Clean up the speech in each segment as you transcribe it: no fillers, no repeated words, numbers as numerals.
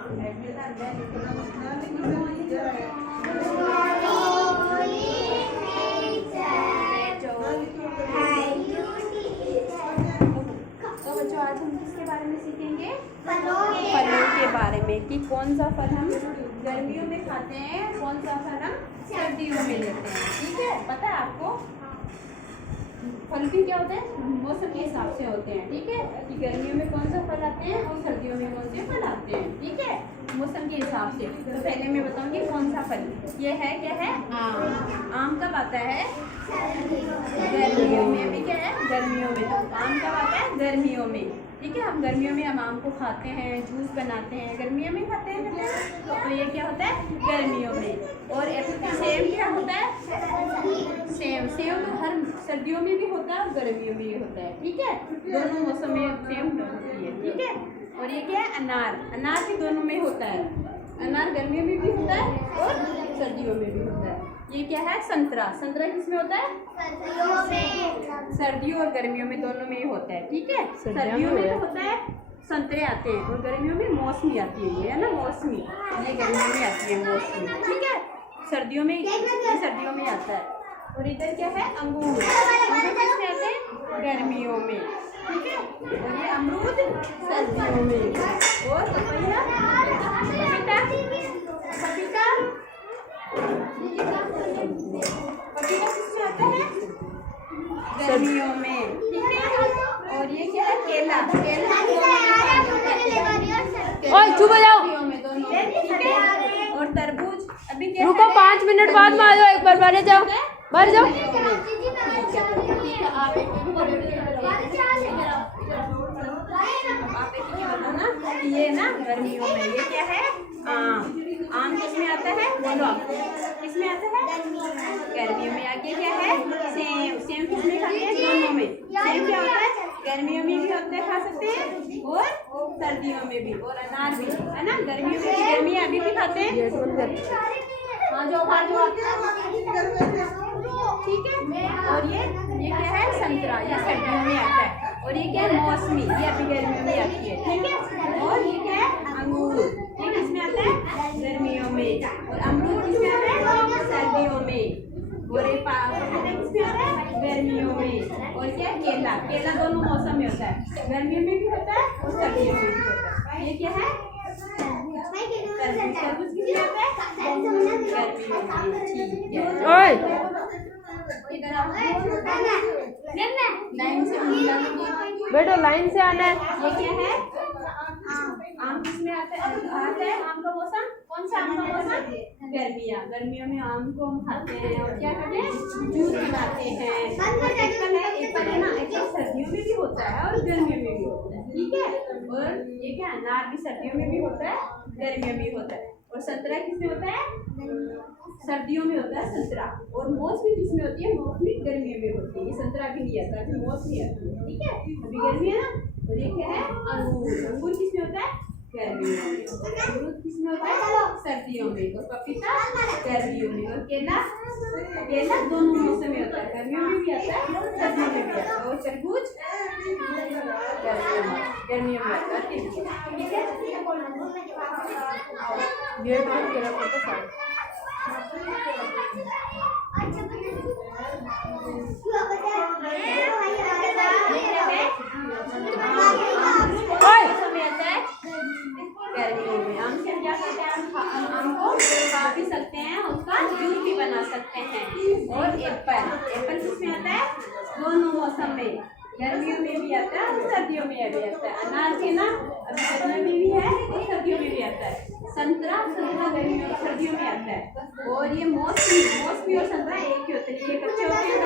तो बच्चों आज हम किसके बारे में सीखेंगे? फलों के बारे में कि कौन सा फल हम गर्मियों में खाते हैं, कौन सा फल हम सर्दियों में लेते हैं। ठीक है, पता है आपको? फल भी क्या होते हैं? मौसम के हिसाब से होते हैं। ठीक है, कि गर्मियों में कौन सा फल आते हैं और सर्दियों में कौन से फल आते हैं। ठीक है, मौसम के हिसाब से। तो पहले मैं बताऊंगी कौन सा फल ये है। क्या है? आम। आम कब आता है? गर्मियों में। अभी क्या है? गर्मियों में। तो आम कब आता है? गर्मियों में। ठीक है, हम गर्मियों में हम आम को खाते हैं, जूस बनाते हैं, गर्मियों में खाते हैं बेटा। तो ये क्या होता है? गर्मियों में। और सेब क्या होता है? सेब तो हर सर्दियों में भी होता है और गर्मियों में भी होता है। ठीक है, दोनों मौसम में सेब होती है। ठीक है, और ये क्या है? अनार। अनार भी दोनों में होता है। अनार गर्मियों में भी होता है और सर्दियों में भी होता है। ये क्या है? संतरा। संतरा किसमें होता है? सर्दियों और गर्मियों में दोनों में ही होता है। ठीक है, सर्दियों में तो होता है संतरे आते हैं और गर्मियों में मौसमी आती है। ये है ना मौसमी, ये गर्मियों में आती है मौसमी। ठीक है, सर्दियों में ये सर्दियों में आता है। और इधर क्या है? अंगूर। अंगूर किसमें आते हैं? गर्मियों में। ठीक है, और ये अमरूद सर्दियों में। और पपैया, पपीता, पपीता किसमें आता है? गर्मियों में। ठीक है, और ये क्या है? केला। केला चुप हो जाओ। में दोनों। ठीक है, और तरबूज। अभी क्या रुको, 5 मिनट बाद में आ जाओ। एक बार बाहर जाओ, बाहर जाओ। ये ना गर्मियों में। ये क्या है? आम। आम किसमें आता है? बोलो आप, किसमें आता है? गर्मियों में। आगे क्या है? सेब। सेब किसमें खाते हैं? दोनों में। सेब क्या होता है? गर्मियों में भी होते हैं, खा सकते हैं, और सर्दियों में भी। और अनार भी है ना, गर्मियों में भी। गर्मी अभी भी खाते हैं। हाँ, जो खा जो। ठीक है, और ये क्या है? संतरा। ये सर्दियों में आता है। और ये क्या है? मौसमी। ये अभी गर्मियों में आती है। ठीक है, और ये क्या है? अंगूर। ये किसमें आता है? गर्मियों में। और अमरूद किसमें आता है? सर्दियों में। और ये पपीता किसमें आता है? गर्मियों में। और क्या? केला। केला दोनों मौसम में होता है, गर्मियों में भी होता है और सर्दियों में भी होता है। ये क्या है? तरबूज किसमें आता है? गर्मियों में। ठीक है, इधर आओ। लाइन से बेटो, लाइन से आना है। ये क्या है? आम किसमें आता है? आम का मौसम कौन सा? आम का मौसम गर्मियाँ। गर्मियों में आम को हम खाते हैं और क्या करते हैं? जूस बनाते हैं। एप्पल है ना, एप्पल सर्दियों में भी होता है और गर्मियों में भी होता है। ठीक है, और ये क्या? अनार भी सर्दियों में भी होता है, गर्मियों में भी होता है। और संतरा किसमें होता है? सर्दियों में होता है संतरा। और मौसमी किसमें होती है? मौसमी गर्मियों में होती है। ये संतरा भी नहीं आता, अभी मौसमी आती है। ठीक है, अभी गर्मी है ना। और ये क्या है? अंगूर। अंगूर किसमें होता है? गर्मियों में। अमरूद किसमें होता है? सर्दियों में। और पपीता गर्मियों में। और केला दोनों मौसम में होता है, गर्मियों में भी आता है, सर्दियों में भी आता है। और तरबूज गर्मियों में आता है। ठीक है, गेट बंद करा पड़ता साहब। गर्मियों में आम से क्या करते हैं? आम को खा भी सकते हैं, उसका जूस भी बना सकते हैं। और एप्पल किसमें आता है? दोनों मौसम में, गर्मियों में भी आता है और सर्दियों में भी आता है। अनार के ना अभी गर्मियों में भी है और सर्दियों में भी आता है। संतरा गर्मियों और सर्दियों में आता है। और ये मौसमी और संतरा एक ही होते हैं। ये कच्चे होते हैं,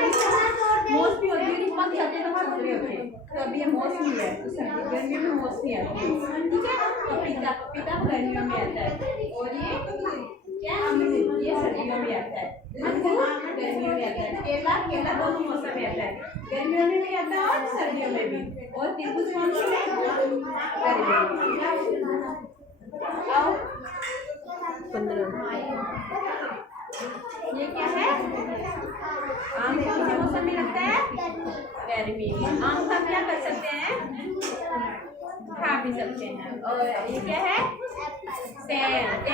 मौसमी होती है, पक जाते हैं तो संतरे होते हैं। तो अभी ये मौसमी है, तो गर्मियों में मौसमी आती है। ठीक है, पपीता गर्मियों में आता है। और ये क्या? अमरूद। ये सर्दियों में आता है। अंगूर गर्मियों में आता है। केला दोनों मौसम में आता है, गर्मियों में भी आता है और सर्दियों में भी। और तरबूज कौन सी है? गर्मियों में। आओ 15। ये क्या है? आम कौन से मौसम में लगता है? गर्मी में। आम का क्या कर सकते हैं? खा भी सकते हैं। और ये क्या है? सेब